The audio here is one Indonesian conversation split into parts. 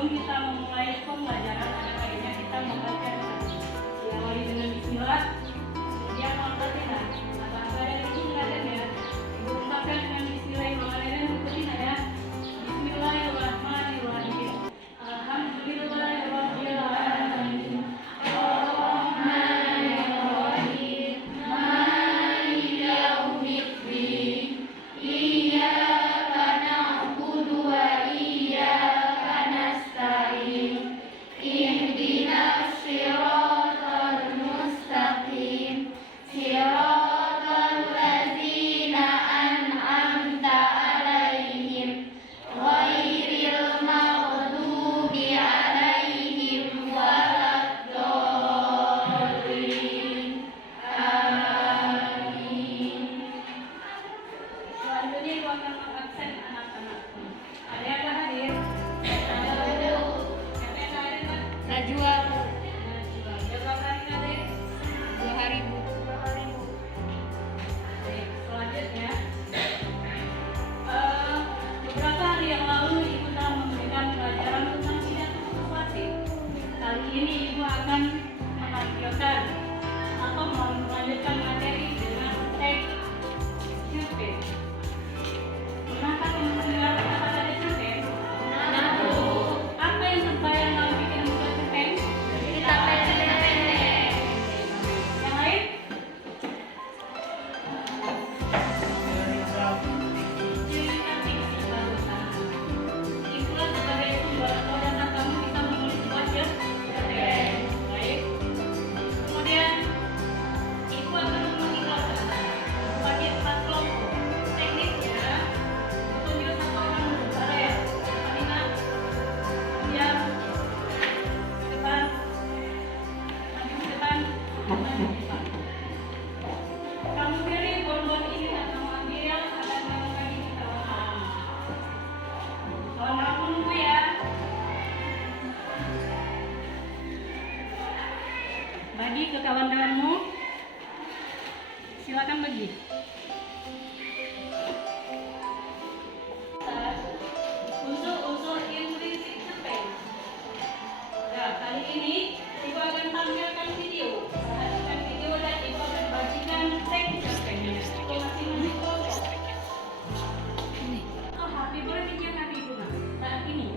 Kita memulai pembelajaran, ada baiknya kita membaca diawali dengan bismillah, kemudian al-fatihah. Apa-apa yang diingatkan ya, ibu ungkapkan dengan bismillahirrahmanirrahim, ikutin ya. Bismillahirrahmanirrahim. Alhamdulillahirabbil alamin. Ar-rahmanirrahim. Maliki yaumiddin. Iyyaka na'budu wa iyyaka nasta'in. Ihdinas siratal mustaqim. Siratal ladzina an'amta 'alaihim ghairil maghdubi 'alaihim waladdallin. Amin. Selanjutnya ibu akan mengabsen anak-anak. Ada yang tak hadir? Ada. Siapa yang tak hadir, Pak? Najwa. Najwa. Berapa hari hadir? 2 hari, Bu. 2 hari, Bu. Baik, selanjutnya beberapa hari yang lalu ibu telah memberikan pelajaran tentang pidato persuasif. Kali ini ibu akan menampilkan atau melanjutkan materi dengan teks cerpen. Pernahkah kamu mendengar kata-kata cerpen? Apa yang terbayang dalam pikiran buat cerpen? Cerita pendek. Yang lain? Cerita fiksi barusan. Itulah sebagai sumber atau dasar kamu bisa menulis sebuah cerpen. Baik. Kemudian ibu akan mengikrarkan bagi 4 kelompok. Teknisnya tunjuk 1 orang dulu. Ada ya? Alina, diam, depan, maju ke depan, maju ke depan. Kamu pilih bonbon ini dan kamu ambil, akan kamu bagi ke kawan-kawan. Kawan-kawan menunggu ya. Bagi ke kawan-kawanmu. Silakan bagi. Unsur-unsur intrinsik cerpen. Nah, kali ini ibu akan tampilkan video. Perhatikan video dan ibu akan bagikan teks cerpennya. Untuk masing-masing kelompok. Oh, HP boleh pinjam HP ibu nak? Saat ini.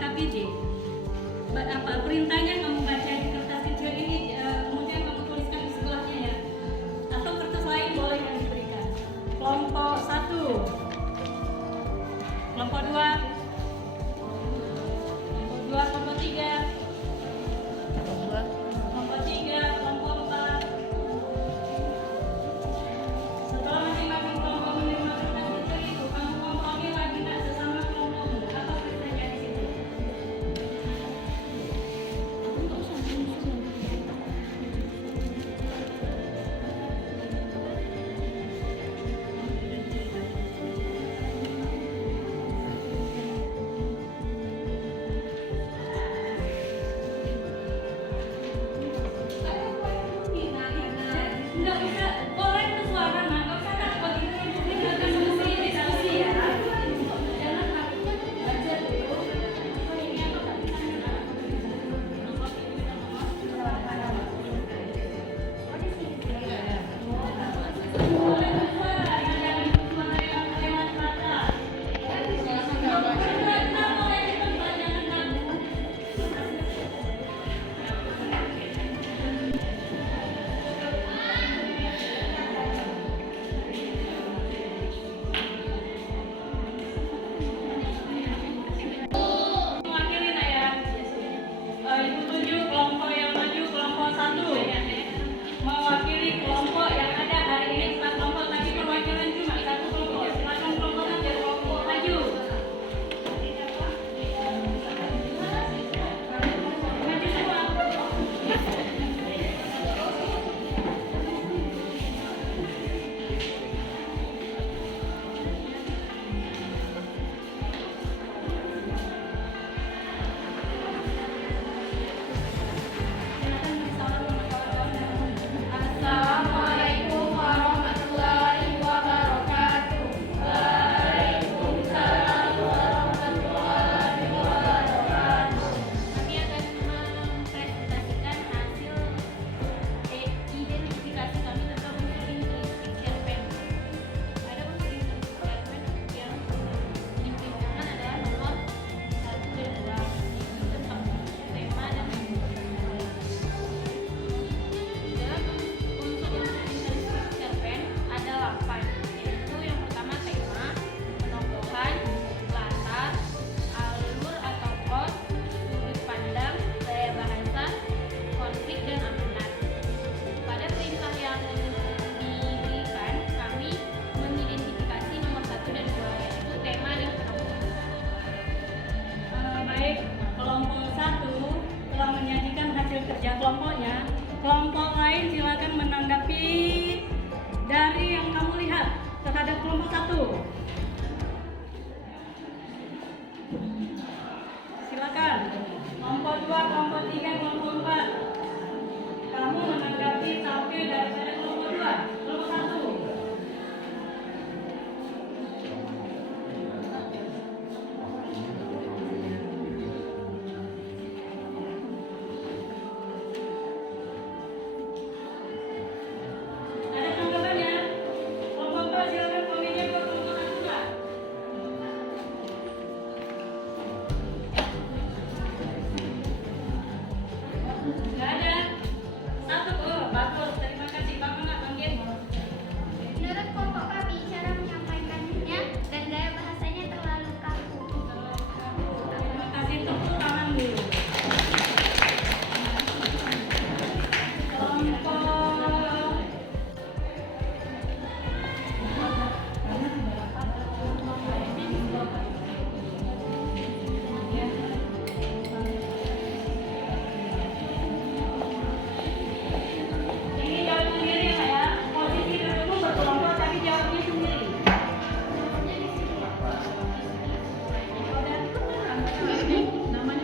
KPJ. Perintahnya kamu baca di kertas kecil ini, kemudian kamu tuliskan di sebelahnya ya. Atau kertas lain boleh yang diberikan. Kelompok 1, kelompok 2, kelompok 3, kelompok 3, kelompok 4. Setelah masing-masing kelompok menerima kertas kecil itu, kamu kompromi lagi nak sesama kelompokmu. Apa perintahnya di situ? Nggak bisa, boleh bersuara, Mak. Nggak usah takut. Ini kan diskusi ya. Jangan takut. Baca dulu. Ini apa tadi? Boleh bersuara, jangan bersuara yang lewat mata. Kita boleh ditempat, jangan takut. Mewakili nak ya. Ibu tuju kelompok yang maju, kelompok 1 mewakili kelompok yang ada hari ini. Empat kelompok tadi perwakilan cuma 1 kelompok. Silakan kelompok yang jadi kelompok maju. Maju semua. Assalamualaikum warahmatullahi wabarakatuh. Waalaikumsalam warahmatullahi wabarakatuh. Kami akan mempresentasikan hasil identifikasi kami tentang unsur intrinsik cerpen. Ada unsur intrinsik cerpen yang diperhitungkan adalah nomor 1 dan 2, yaitu tentang tema dan dalam unsur intrinsik cerpen ada 8, yaitu yang pertama tema, penokohan, latar, alur atau plot, sudut pandang, gaya bahasa, konflik dan amanat. Pada perintah yang diberikan, kami mengidentifikasi nomor 1 dan 2, yaitu tema dan penokohan. Baik, kelompok 1 telah menyajikan hasil kerja kelompoknya. Kelompok lain silakan menanggapi dari yang kamu lihat terhadap kelompok 1. Silakan. Kelompok 2, kelompok 3, kelompok 4. Kamu menanggapi tampil daripada kelompok 2, kelompok 1. Ada tanggapannya? Kelompok 2 silakan komennya ke kelompok 1 nggak? Nggak ada. 1, oh bagus, terima kasih. Bapak nggak panggil? Menurut kelompok kami, cara menyampaikannya dan gaya bahasanya terlalu kaku. Terima kasih, tepuk tangan dulu. Kelompok ini jawab sendiri ya, Pak ya. Posisi dudukmu berkelompok tapi jawabnya sendiri. Namanya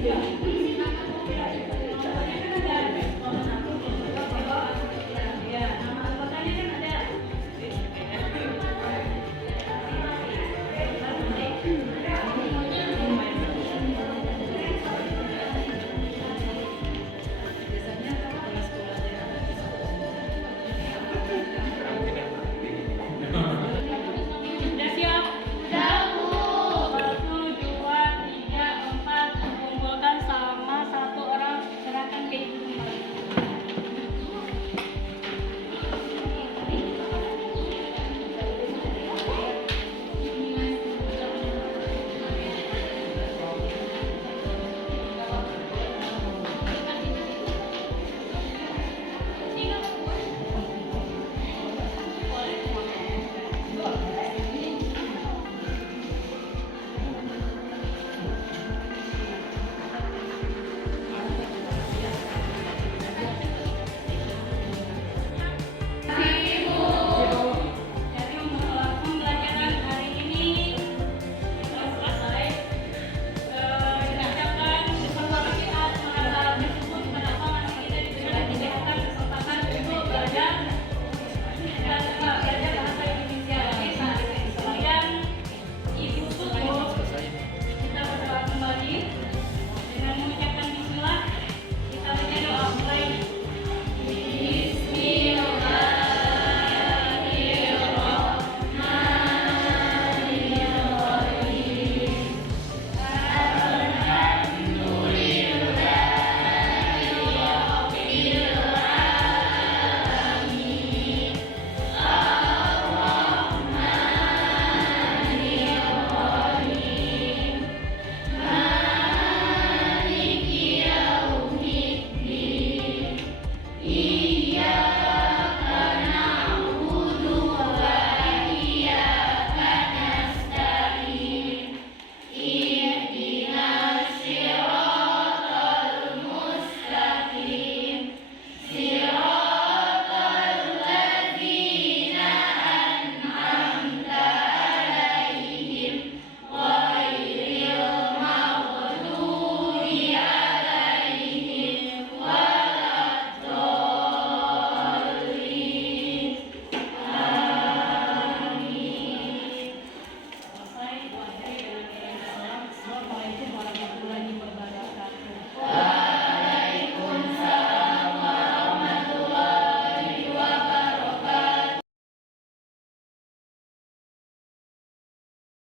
Iya.